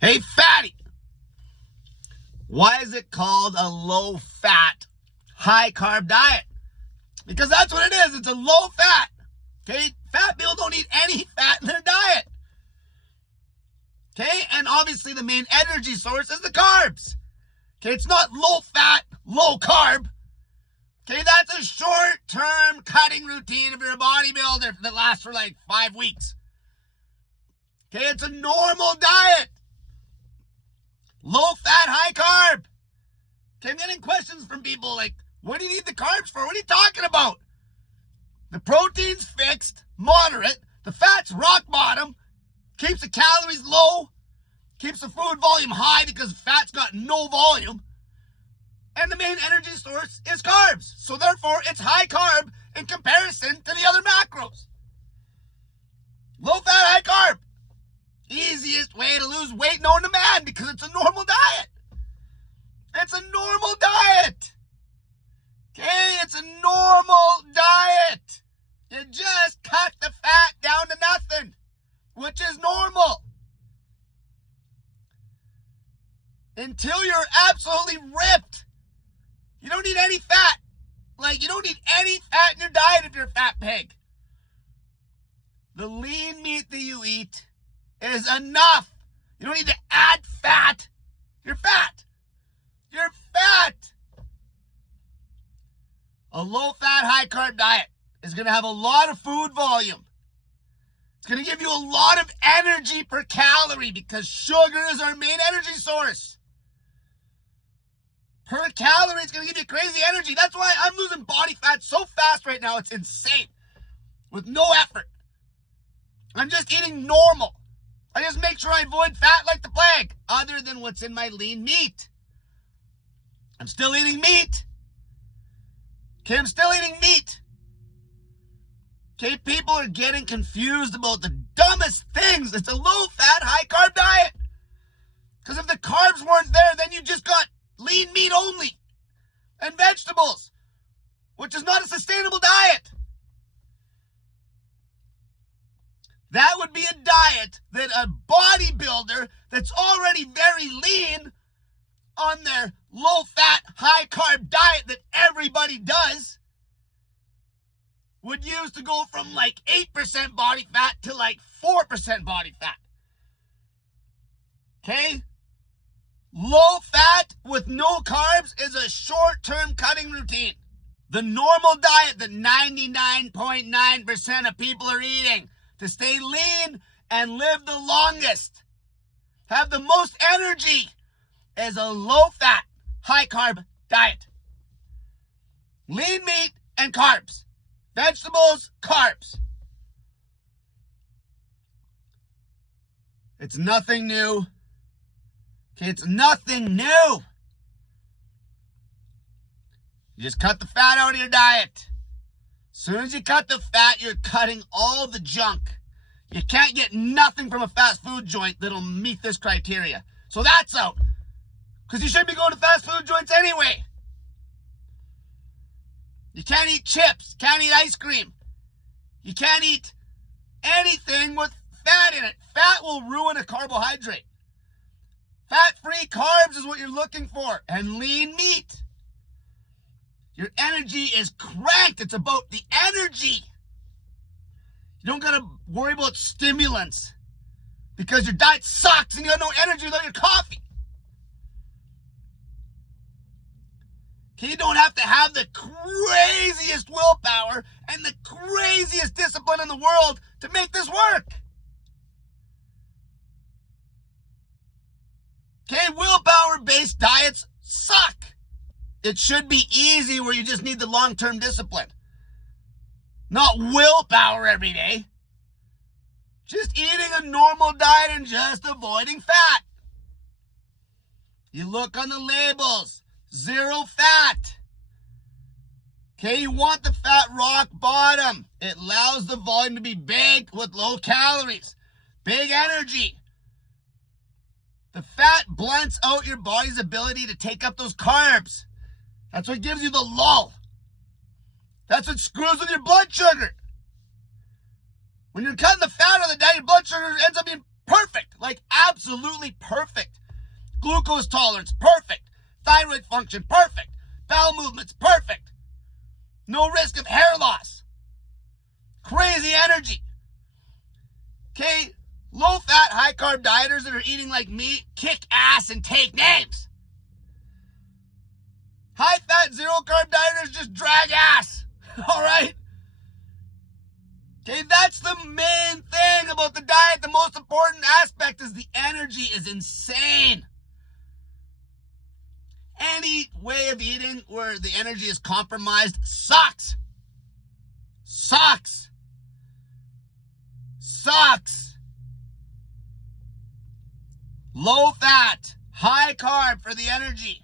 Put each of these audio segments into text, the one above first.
Hey, fatty! Why is it called a low-fat, high-carb diet? Because that's what it is. It's a low-fat. Okay? Fat people don't eat any fat in their diet. Okay? And obviously the main energy source is the carbs. Okay? It's not low-fat, low-carb. Okay? That's a short-term cutting routine if you're a bodybuilder that lasts for like 5 weeks. Okay? It's a normal diet. Low fat, high carb. Okay, I'm getting questions from people like, what do you need the carbs for? What are you talking about? The protein's fixed, moderate. The fat's rock bottom. Keeps the calories low. Keeps the food volume high because fat's got no volume. And the main energy source is carbs. So therefore, it's high carb in comparison to the other macros. Low fat, high carb. Easiest way to lose weight known to man because it's a normal diet. It's a normal diet. Okay, it's a normal diet. You just cut the fat down to nothing, which is normal. Until you're absolutely ripped. You don't need any fat. Like, you don't need any fat in your diet if you're a fat pig. The lean meat that you eat is enough. You don't need to add fat. You're fat. You're fat. A low-fat, high-carb diet is going to have a lot of food volume. It's going to give you a lot of energy per calorie because sugar is our main energy source. Per calorie, it's going to give you crazy energy. That's why I'm losing body fat so fast right now. It's insane. With no effort. I'm just eating normal. I just make sure I avoid fat like the plague, other than what's in my lean meat. I'm still eating meat. Okay, I'm still eating meat. Okay, people are getting confused about the dumbest things. It's a low-fat, high-carb diet. Because if the carbs weren't there, then you just got lean meat only. And vegetables, which is not a sustainable diet. That would be a diet that a bodybuilder that's already very lean on their low-fat, high-carb diet that everybody does would use to go from like 8% body fat to like 4% body fat. Okay? Low-fat with no carbs is a short-term cutting routine. The normal diet that 99.9% of people are eating to stay lean and live the longest, have the most energy, is a low-fat, high-carb diet. Lean meat and carbs. Vegetables, carbs. It's nothing new. Okay, it's nothing new. You just cut the fat out of your diet. As soon as you cut the fat, you're cutting all the junk. You can't get nothing from a fast food joint that'll meet this criteria. So that's out. Because you shouldn't be going to fast food joints anyway. You can't eat chips. Can't eat ice cream. You can't eat anything with fat in it. Fat will ruin a carbohydrate. Fat-free carbs is what you're looking for. And lean meat. Your energy is cranked. It's about the energy. You don't got to worry about stimulants because your diet sucks and you got no energy without your coffee. Okay, you don't have to have the craziest willpower and the craziest discipline in the world to make this work. Okay, willpower-based diets suck. It should be easy where you just need the long-term discipline. Not willpower every day. Just eating a normal diet and just avoiding fat. You look on the labels. 0 fat. Okay, you want the fat rock bottom. It allows the volume to be big with low calories. Big energy. The fat blunts out your body's ability to take up those carbs. That's what gives you the lull. That's what screws with your blood sugar. When you're cutting the fat out of the diet, your blood sugar ends up being perfect. Like absolutely perfect. Glucose tolerance, perfect. Thyroid function, perfect. Bowel movements, perfect. No risk of hair loss. Crazy energy. Okay, low-fat, high-carb dieters that are eating like me kick ass and take names. High-fat, zero-carb dieters just drag ass. All right? Okay, that's the main thing about the diet. The most important aspect is the energy is insane. Any way of eating where the energy is compromised sucks. Sucks. Sucks. Low fat, high carb for the energy.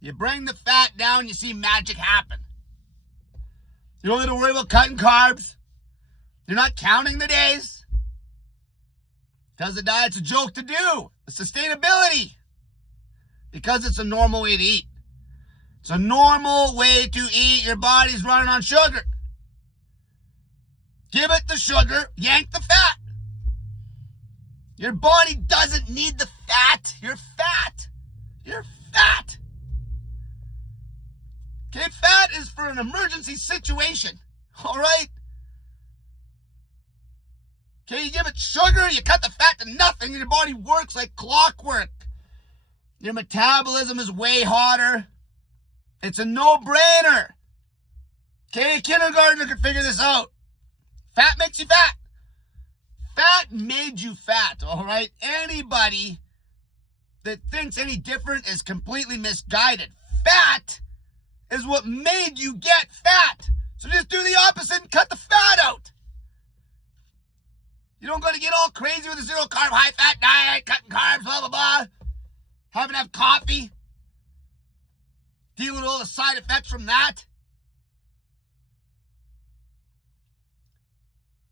You bring the fat down, you see magic happen. You don't have to worry about cutting carbs. You're not counting the days. Because the diet's a joke to do. The sustainability. Because it's a normal way to eat. It's a normal way to eat. Your body's running on sugar. Give it the sugar, yank the fat. Your body doesn't need the fat. You're fat. You're fat. Okay, fat is for an emergency situation. All right? Okay, you give it sugar, you cut the fat to nothing, and your body works like clockwork. Your metabolism is way hotter. It's a no-brainer. Okay, a kindergartner could figure this out. Fat makes you fat. Fat made you fat, all right? Anybody that thinks any different is completely misguided. Fat is what made you get fat. So just do the opposite and cut the fat out. You don't got to get all crazy with a zero-carb, high-fat diet, cutting carbs, blah, blah, blah. Having to have coffee. Dealing with all the side effects from that.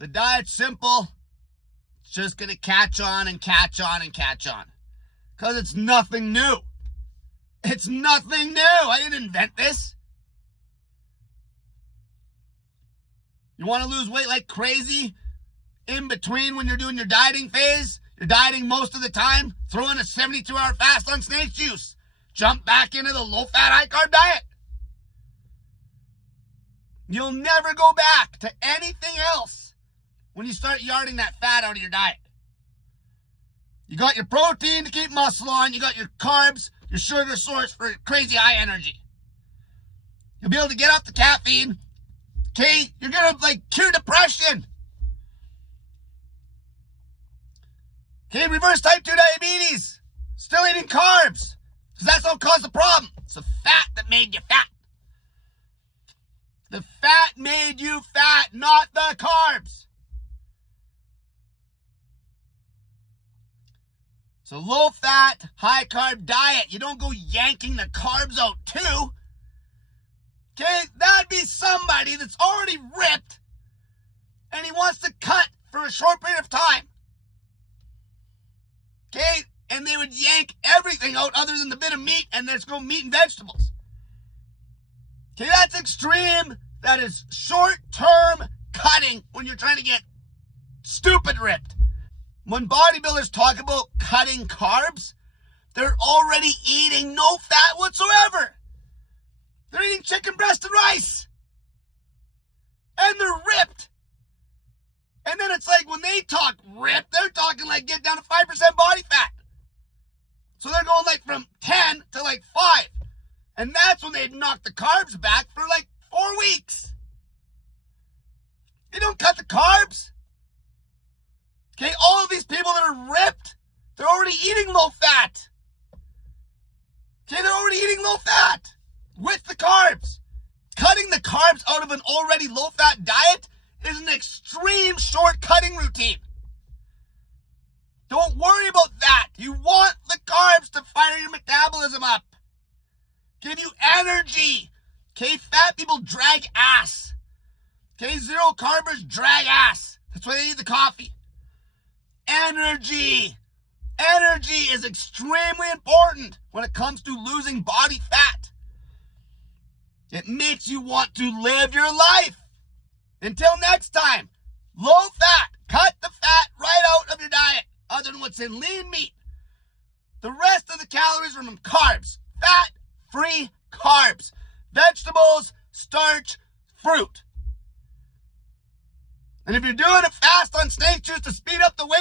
The diet's simple. It's just going to catch on and catch on and catch on. Because it's nothing new. It's nothing new. I didn't invent this. You want to lose weight like crazy? In between when you're doing your dieting phase, you're dieting most of the time, throw in a 72-hour fast on snake juice. Jump back into the low-fat, high-carb diet. You'll never go back to anything else when you start yarding that fat out of your diet. You got your protein to keep muscle on. You got your carbs, your sugar source for crazy high energy. You'll be able to get off the caffeine. Okay? You're going to, cure depression. Okay, reverse type 2 diabetes. Still eating carbs. Because that's what caused the problem. It's the fat that made you fat. The fat made you fat, not the carbs. It's a low-fat, high-carb diet. You don't go yanking the carbs out, too. Okay, that'd be somebody that's already ripped and he wants to cut for a short period of time. Okay, and they would yank everything out other than the bit of meat, and let's go meat and vegetables. Okay, that's extreme. That is short-term cutting when you're trying to get stupid ripped. When bodybuilders talk about cutting carbs, they're already eating no fat whatsoever. They're eating chicken breast and rice. And they're ripped. And then it's like when they talk ripped, they're talking like get down to 5% body fat. So they're going from 10 to 5. And that's when they knock the carbs back for 4 weeks. They don't cut the carbs. Okay, all of these people that are ripped, they're already eating low fat. Okay, they're already eating low fat with the carbs. Cutting the carbs out of an already low fat diet is an extreme short cutting routine. Don't worry about that. You want the carbs to fire your metabolism up. Give you energy. Okay, fat people drag ass. Okay, zero carbers drag ass. That's why they need the coffee. Energy. Energy is extremely important when it comes to losing body fat. It makes you want to live your life. Until next time, low fat. Cut the fat right out of your diet, other than what's in lean meat. The rest of the calories are from carbs, fat-free carbs, vegetables, starch, fruit. And if you're doing a fast on snake juice to speed up the weight